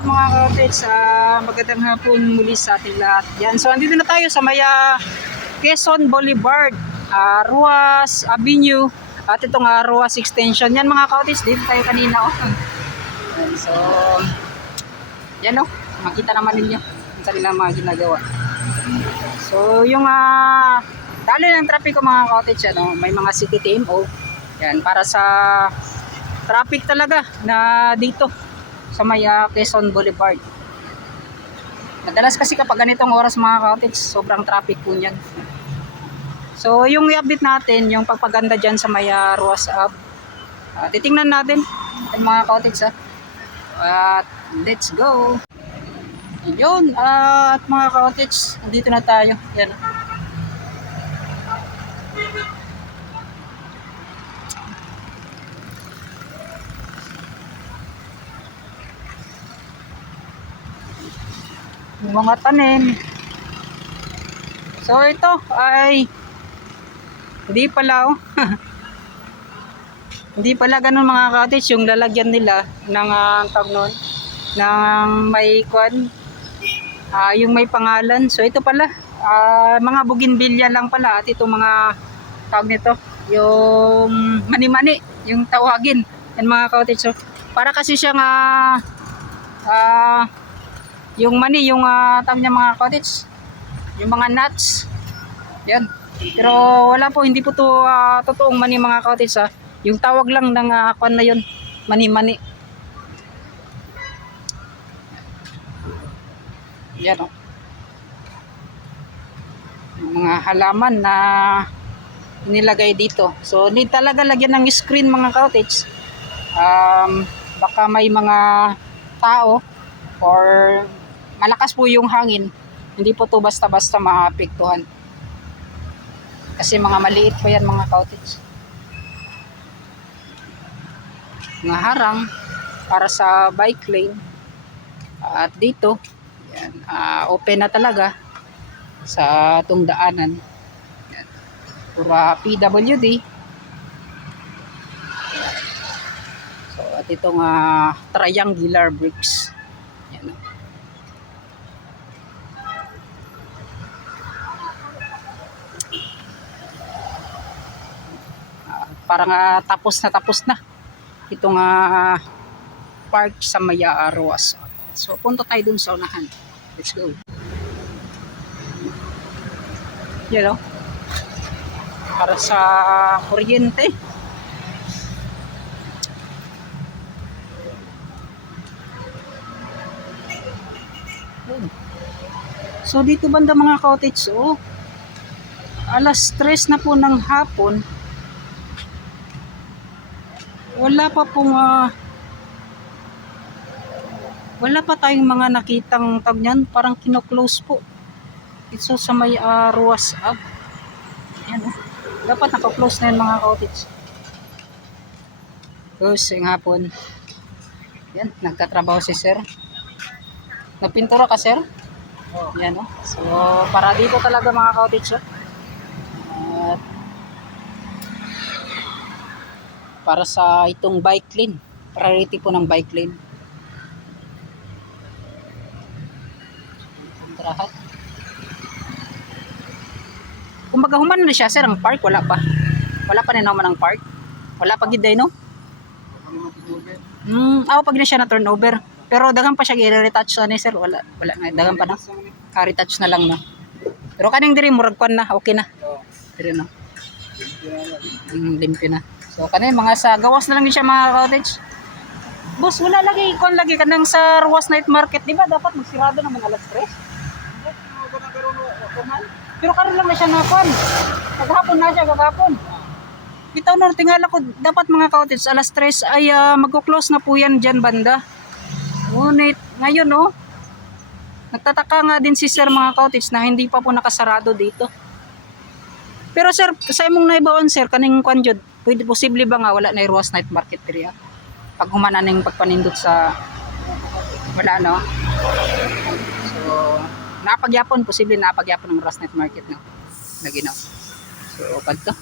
mga kapatid, sa magandang hapon muli sa ating lahat. Yan, so andito na tayo sa Maya Quezon Boulevard, ah, Ruas Avenue, at itong uh, Ruas Extension. Yan mga kapatid, dito tayo kanina. Oh. So, yan oh, makita naman ninyo ang kanilang mga ginagawa. So, yung ah, dali ng traffic ko mga kapatid, yan, oh, may mga city team, oh. Yan, para sa traffic talaga na dito sa may ah, Quezon Boulevard. Madalas kasi kapag ganitong oras mga cottage, sobrang traffic po niyan. So yung i-update natin, yung pagpaganda dyan sa may ah, Ruas Ave. Ah, titingnan natin yung mga cottage ha. At let's go! Yun, ah, at mga cottage, nandito na tayo. Yan. Yung mga tanim. So ito ay hindi pala oh. hindi pala ganun mga cottage yung lalagyan nila ng uh, tawag nun, ng may kwan ah, yung may pangalan. So ito pala ah, mga bougainvillea lang pala at itong mga tawag nito yung mani-mani yung tawagin yan mga cottage. So para kasi siyang ah ah, yung mani, yung uh, tawag niya mga cottage, yung mga nuts. Yan. Pero wala po, hindi po to ah, totoong mani mga cottage ha. Yung tawag lang ng uh, kwan na yun, mani-mani. Yan o. Yung mga halaman na nilagay dito. So, need talaga lagyan ng screen mga cottage. Um, baka may mga tao or malakas po yung hangin, hindi po to basta-basta maapektuhan. Kasi mga maliit pa yan mga cottage. Mga harang para sa bike lane. At dito, yan, ah, open na talaga sa itong daanan. Yan. Pura PWD. So, at itong ah, triangular bricks. Yan. Parang ah, tapos na tapos na itong uh, park sa Maya Ruas. So punta tayo dun sa unahan. Let's go. Yan o. Para sa kuryente. So dito banda mga cottage, oh. Alas 3 na po ng hapon, wala pa pong ah, wala pa tayong mga nakitang tag niyan. Parang kino-close po. Ito sa may uh, ruas up yan dapat naka-close na yan mga cottage close yung hapon. Yan nagtatrabaho si sir. Napintura ka sir? Yan oh. so para dito talaga mga cottage oh. at para sa itong bike lane. Priority po ng bike lane. Tarahat. Kumbaga human na siya sir ang park wala pa. Wala pa ni naman ang park. Wala pa gid no? Hmm, aw pag na siya na turnover. Pero dagan pa siya i-retouch sa ni sir wala wala nga dagan pa na. Ka-retouch na lang no. Pero kaning diri murag kwan na okay na. Diri no. Mm, limpyo na. So kanay mga sa gawas na lang siya mga cottage. Boss, wala lagi kon lagi kanang sa Ruas Night Market, di ba? Dapat magsirado naman alas 3. Pero karon lang na siya na kon. Paghapon na siya paghapon. Bitaw na tingala ko dapat mga cottage alas 3 ay uh, magko-close na po yan diyan banda. Ngunit ngayon no, nagtataka nga din si Sir mga cottage na hindi pa po nakasarado dito. Pero sir, sa imong naibawan sir, kaning kwan jud, pwede posible ba nga wala na ruas night market area? Pag humana ning pagpanindot sa wala no. So, napagyapon posible napagyapon ng ruas night market no. Lagi no. So, kadto.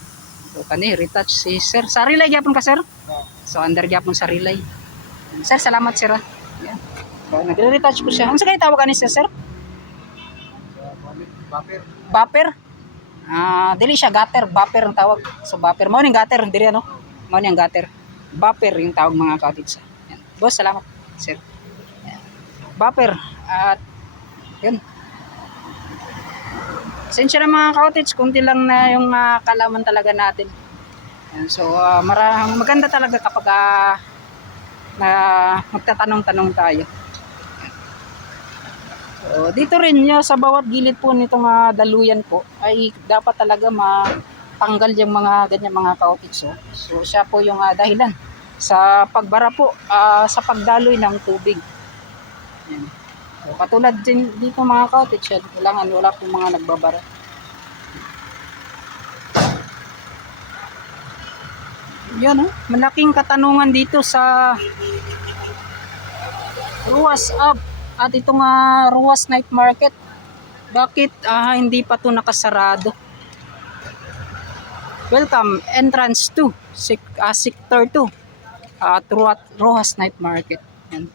So, kani retouch si sir. Sa relay gyapon ka sir? So, under gyapon sa relay. Sir, salamat sir. ah. Yan. So, nagre-retouch po siya. Ano sa kanya tawag ni sir? Bakit? Buffer? Ah, dili siya gutter, buffer ang tawag. So buffer mo ning gutter diri ano? Mo ning gutter. Buffer yung tawag mga cottage. Yan. Boss, salamat. Sir. Yan. Buffer at yun. Sensya na mga cottage, kunti lang na yung ah, kalaman talaga natin. Yan. So, ah, mara maganda talaga kapag ah, na magtatanong-tanong tayo. So, dito rin niya sa bawat gilid po nitong ah, daluyan po ay dapat talaga matanggal yung mga ganyan mga cottage. So, so siya po yung ah, dahilan sa pagbara po ah, sa pagdaloy ng tubig. Yan. So, katulad din dito mga cottage, yan, kailangan wala pong mga nagbabara. Yan oh, malaking katanungan dito sa Ruas Up at itong uh, Ruas Night Market. Bakit ah, hindi pa to nakasarado? Welcome, entrance 2, sec, ah, sector 2 at Ruat, Rojas Night Market. Yan.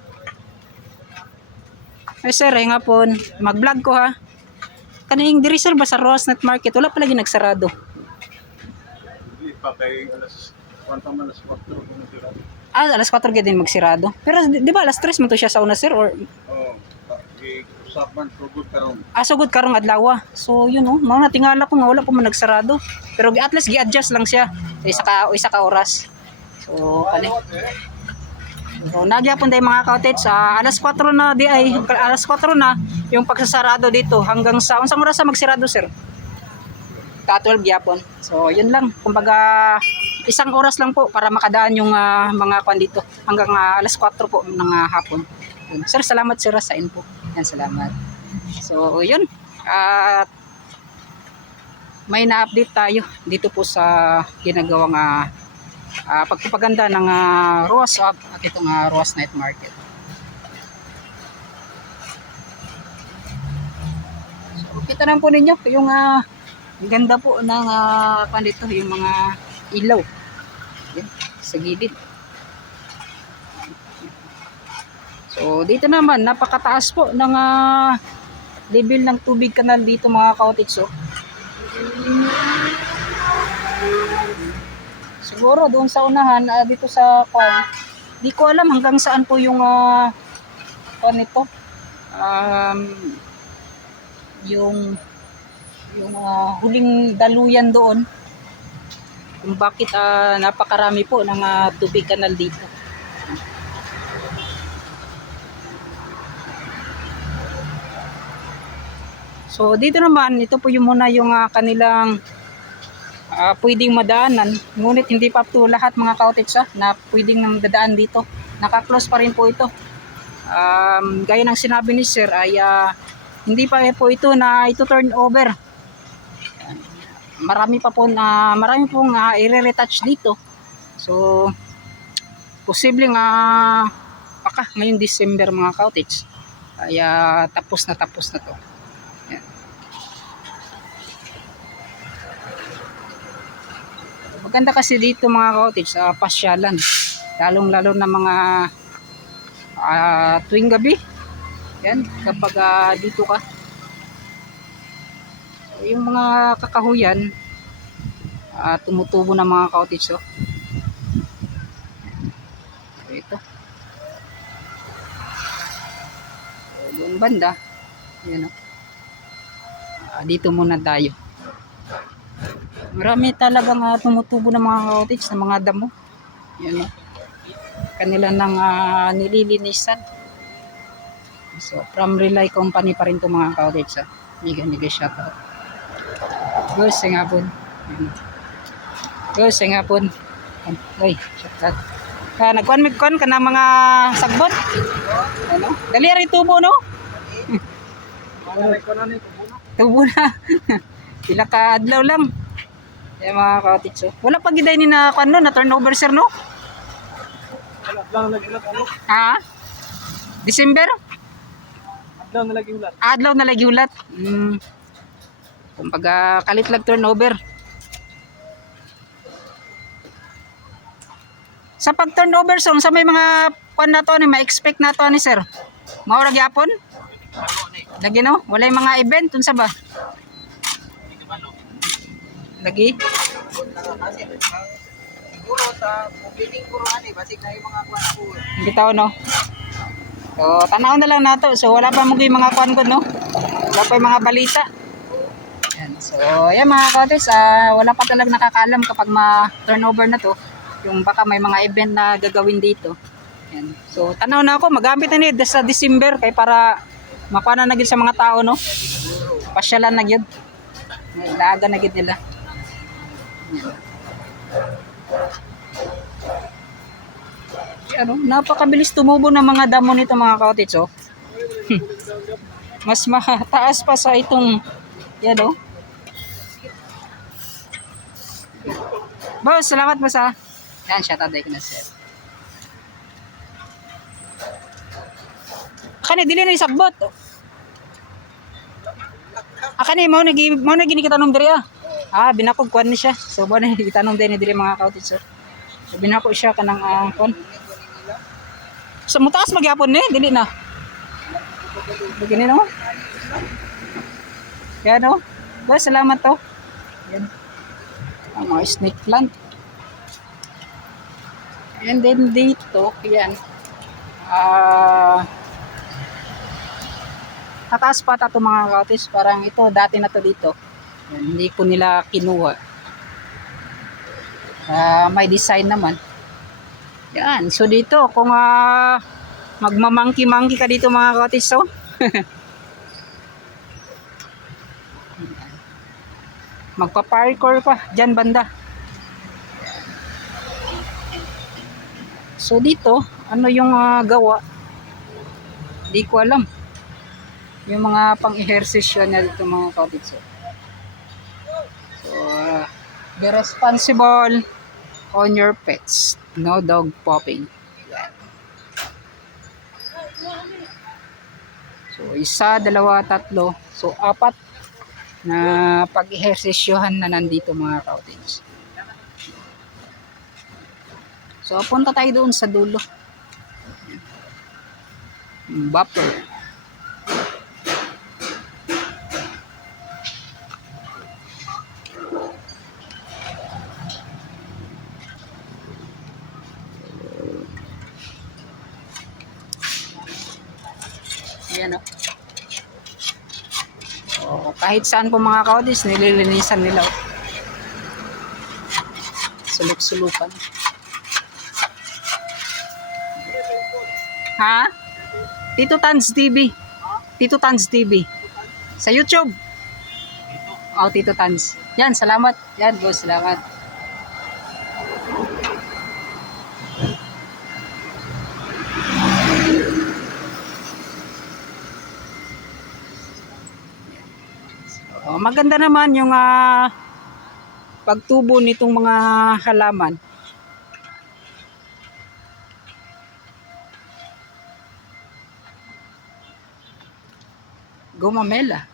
Ay sir, nga po, mag-vlog ko ha. Kaning diri sir ba sa Rojas Night Market, wala pa lagi nagsarado. Hindi pa kay alas, kwanta man alas 4, kung sila. Ah, alas 4 gyud din magsirado. Pero di, di ba alas 3 man to siya sa una sir or Oo, usapan, sugod karon. Ah, so good karong adlaw. So yun oh, mga natingala ko nga wala pa man nagsarado. Pero at least gi-adjust lang siya sa isa ka isa ka oras. So kani. So nagyapon day mga cottage sa alas 4 na di ay alas 4 na yung pagsasarado dito hanggang sa unsang oras sa magsirado sir? Ka 12 gyapon. So yun lang. Kumbaga isang oras lang po para makadaan yung ah, mga kwan dito hanggang ah, alas 4 po ng ah, hapon. Yun. Sir, salamat sir sa info. Yan, salamat. So, yun. At may na-update tayo dito po sa ginagawang uh, pagpapaganda ng uh, Roas Up at itong uh, Roas Night Market. Kita lang po ninyo yung uh, ganda po ng uh, dito, yung mga ilaw. Yan, sa gilid. So, dito naman, napakataas po ng ah, level ng tubig kanal dito mga cottage. So. Siguro doon sa unahan, ah, dito sa kwan, di ko alam hanggang saan po yung uh, kwan nito. Um, yung yung ah, huling daluyan doon kung bakit ah, napakarami po ng ah, tubig kanal dito. So dito naman, ito po yung muna yung ah, kanilang ah, pwedeng madaanan. Ngunit hindi pa po lahat mga cottage ah, na pwedeng dadaan dito. Naka-close pa rin po ito. Um, gaya ng sinabi ni Sir ay ah, hindi pa po ito na ito turn over. Marami pa po na marami pong uh, i-retouch dito. So posibleng ah baka ngayong December mga cottage ay ah, tapos na tapos na to. Maganda kasi dito mga cottage sa pasyalan. Lalong lalo na mga ah, tuwing gabi. Yan, kapag ah, dito ka. Yung mga kakahuyan, ah, tumutubo na mga cottage. Oh. Ito. So, doon banda. Yan oh. Ah, dito muna tayo. Marami talagang uh, tumutubo ng mga cottage ng mga damo. Yan o. Kanila nang uh, nililinisan. So, from Relay Company pa rin itong mga cottage. Ha. Miga, miga shoutout. Guys, nga po. Guys, nga po. Uy, shoutout. Ka, nagkuhan mig kuhan ka na mga sagbot. Ano? Dali rin tubo, no? Tubo na. Pila ka adlaw lang. Yung mga oh. Wala pa giday ni na ano na turnover sir no? Adlaw na lagi ulat, ano? Ha? December? Adlaw na lagi ulat. Adlaw na lagi ulat. Mm. Kumbaga kalit lag turnover. Sa pag turnover song sa may mga kwan na to ni ma-expect na to ni sir. Maura gyapon? Lagi no? Wala yung mga event unsa ba? Lagi? Siguro sa biling ko ani basig na yung mga kuan ko. Bitaw no. So, tanaw na lang nato. So, wala pa mo yung mga kwan ko, no? Wala pa yung mga balita. Yan. So, yan mga kaotis, ah, wala pa talaga nakakalam kapag ma-turnover na to. Yung baka may mga event na gagawin dito. Yan. So, tanaw na ako, magamit na ni sa December kay para mapana na sa mga tao, no? Pasyalan na gyud. Ilaaga na gid nila. ano, napakabilis tumubo ng mga damo nito mga kaotits, oh. Mas mataas pa sa itong, yan, oh. Boss, salamat boss ah. Yan, shout out ko na sir. Kani, dili na isagbot. oh. Ah, kani, mo nagi mo nagi ni kitanong diri ah. Ah, binakog kwan ni siya. So, mo na kitanong din ni diri mga kaotits, sir. So, binako siya kanang uh, kwan. Sa mutaas magyapon ni, dili na. Begini no. Yan no. Boss, salamat to. Yan. Ang mga snake plant. And then dito, yan. Ah, tataas pa ta to mga kautis. Parang ito, dati na to dito. Yan, hindi po nila kinuha. Ah, may design naman. Yan. So dito, kung uh, magmamangki-mangki ka dito mga katis, so. Magpa-parkour pa dyan banda. So dito, ano yung ah, gawa? Di ko alam. Yung mga pang-ehersisyo na dito mga katis. So, so ah, be responsible on your pets. No dog popping. So, isa, dalawa, tatlo. So, apat na pag-ehersisyohan na nandito mga cottage. So, punta tayo doon sa dulo. Buffer. Ayan o. Kahit saan po mga kaodis, nililinisan nila. Sulok-sulukan. Ha? Tito Tans TV. Tito Tans TV. Sa YouTube. Oh, Tito Tans. Yan, salamat. Yan, boss, salamat. Maganda naman yung ah, pagtubo nitong mga halaman. Gumamela.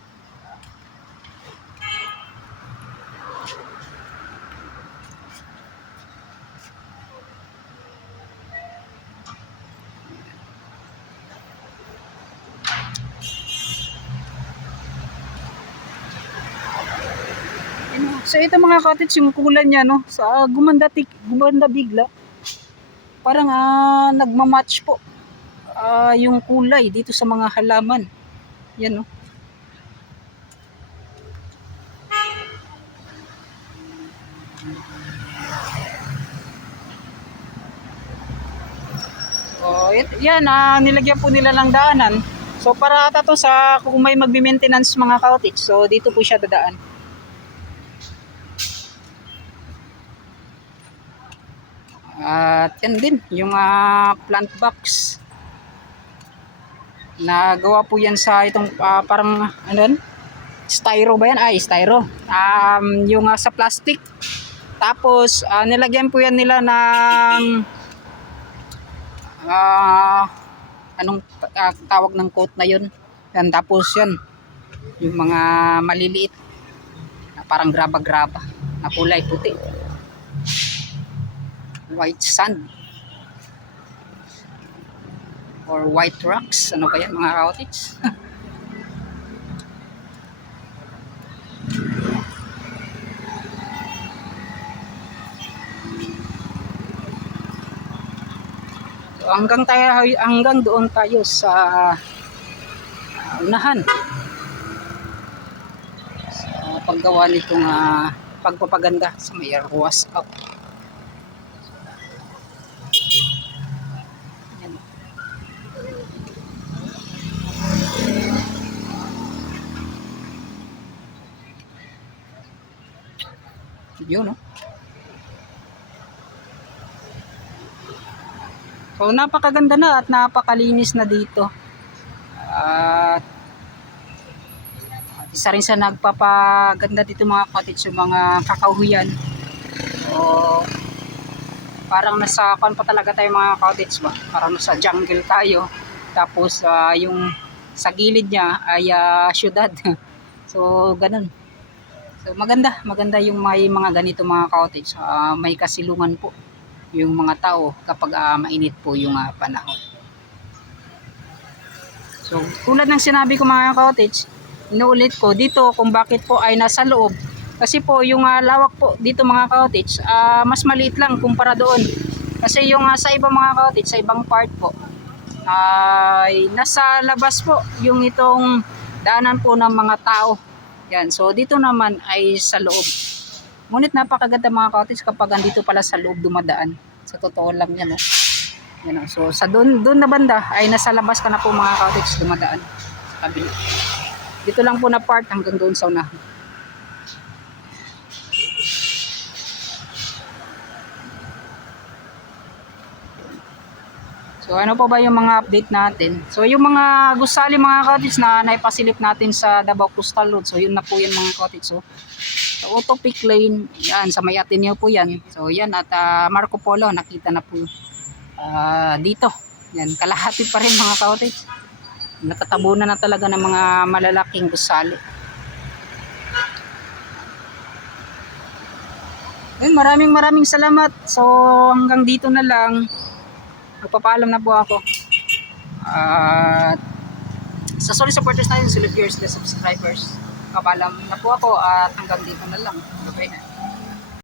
Ano, So ito mga cottage yung kulay niya no sa gumanda tik, gumanda bigla. Parang ah, nagma-match po ah, yung kulay dito sa mga halaman. Yan no. Oh, it, yan ah, nilagyan po nila ng daanan. So para ata to sa kung may magbi-maintenance mga cottage. So dito po siya dadaan. At yan din, yung ah, plant box. Nagawa po yan sa itong ah, parang ano yun? Styro ba yan? Ay, styro. Um, yung ah, sa plastic. Tapos, ah, nilagyan po yan nila ng ah, anong ah, tawag ng coat na yun. Yan, tapos yun, yung mga maliliit na parang graba-graba na kulay puti white sand. or white rocks. Ano ba yan mga cottage? So, hanggang tayo hanggang doon tayo sa ah, unahan. Sa paggawa nitong ah, pagpapaganda sa may ruwas out. Yan. Yun, no? So, napakaganda na at napakalinis na dito. At at isa rin sa nagpapaganda dito mga cottage yung mga kakauhuyan. So, parang nasa kan pa talaga tayo mga cottage ba? Parang nasa jungle tayo. Tapos ah, yung sa gilid niya ay ah, syudad. so, ganun. So, maganda. Maganda yung may mga ganito mga cottage. Ah, may kasilungan po yung mga tao kapag ah, mainit po yung ah, panahon. So, tulad ng sinabi ko mga cottage, inuulit ko dito kung bakit po ay nasa loob. Kasi po yung ah, lawak po dito mga cottage, ah, mas maliit lang kumpara doon. Kasi yung ah, sa ibang mga cottage, sa ibang part po, ay nasa labas po yung itong daanan po ng mga tao. Yan. So dito naman ay sa loob. Ngunit napakaganda mga cottage kapag andito pala sa loob dumadaan. Sa totoo lang yan. Oh. Yan, oh. So sa doon doon na banda ay nasa labas ka na po mga cottage dumadaan sa kabila. Dito lang po na part hanggang doon sa unahan. So ano pa ba yung mga update natin? So yung mga gusali mga cottage na naipasilip natin sa Davao Coastal Road. So yun na po yan mga cottage. So sa Auto Lane, yan sa May Ateneo po yan. So yan at ah, Marco Polo nakita na po ah, dito. Yan kalahati pa rin mga cottage. Natatabunan na talaga ng mga malalaking gusali. Ayun, maraming maraming salamat. So hanggang dito na lang magpapaalam na po ako. At sa solid supporters natin, solid viewers, the subscribers, kapalam na po ako at hanggang dito na lang. Bye na.